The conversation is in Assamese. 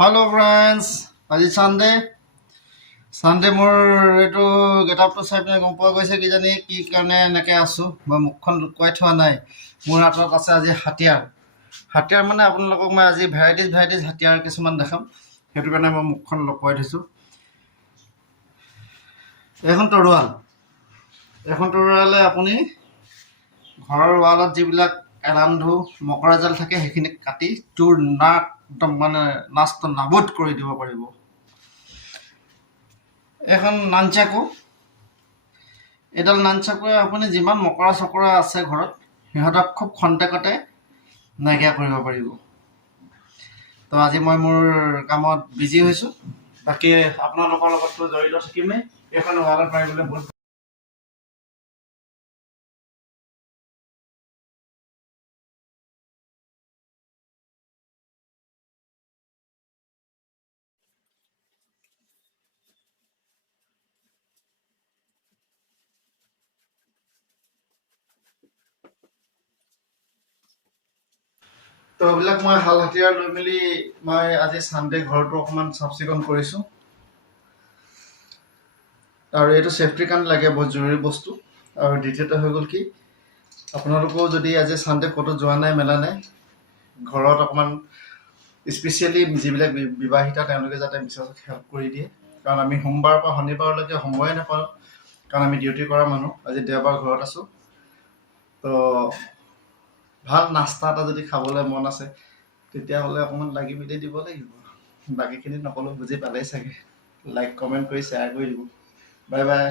Hello friends, আজি Sunday মোৰ এইটো গেটআপটো চাই পিনে গম পোৱা গৈছে কিজানি কি কাৰণে এনেকৈ আছোঁ। মই মুখখন লুকুৱাই থোৱা নাই। মোৰ হাতত আছে আজি হাতিয়াৰ মানে আপোনালোকক মই আজি ভেৰাইটিজ হাতিয়াৰ কিছুমান দেখাম। সেইটো কাৰণে মই মুখখন লুকুৱাই থৈছোঁ। এখন তৰোৱালে আপুনি ঘৰৰ ৱালত যিবিলাক এলান্ধু মকৰা জাল থাকে সেইখিনি কাটি তোৰ একদম মানে নাচটো নাবুদ কৰি দিব পাৰিব। এখন নানচাকু, এডাল নানচাকুৱে আপুনি যিমান মকৰা চকৰা আছে ঘৰত সিহঁতক খুব খন্তেকতে নাইকিয়া কৰিব পাৰিব। তো আজি মই মোৰ কামত বিজি হৈছোঁ, বাকী আপোনালোকৰ লগততো জড়িত থাকিমেই। এইখন ৱালত মাৰিবলৈ বহুত তো এইবিলাক মই হাল হাতিয়াৰ লৈ মেলি মই আজি চানডে ঘৰটো অকণমান চাফ চিকুণ কৰিছোঁ। আৰু এইটো চেফটিৰ কাৰণে লাগে, বহুত জৰুৰী বস্তু। আৰু দ্বিতীয়তে হৈ গ'ল কি, আপোনালোকেও যদি আজি চানডে ক'তো যোৱা নাই মেলা নাই, ঘৰত অকণমান স্পেচিয়েলি যিবিলাক বিবাহিতা তেওঁলোকে যাতে মিছেছক হেল্প কৰি দিয়ে। কাৰণ আমি সোমবাৰৰ পৰা শনিবাৰলৈকে সময়ে নাপাওঁ, কাৰণ আমি ডিউটি কৰা মানুহ। আজি দেওবাৰ ঘৰত আছোঁ। তো ভাল নাস্তা এটা যদি খাবলৈ মন আছে তেতিয়াহ'লে অকণমান লাগি মেলি দিব লাগিব। বাকীখিনি নক'লেও বুজি পালেই চাগে। লাইক কমেণ্ট কৰি শ্বেয়াৰ কৰি দিব। Bye bye.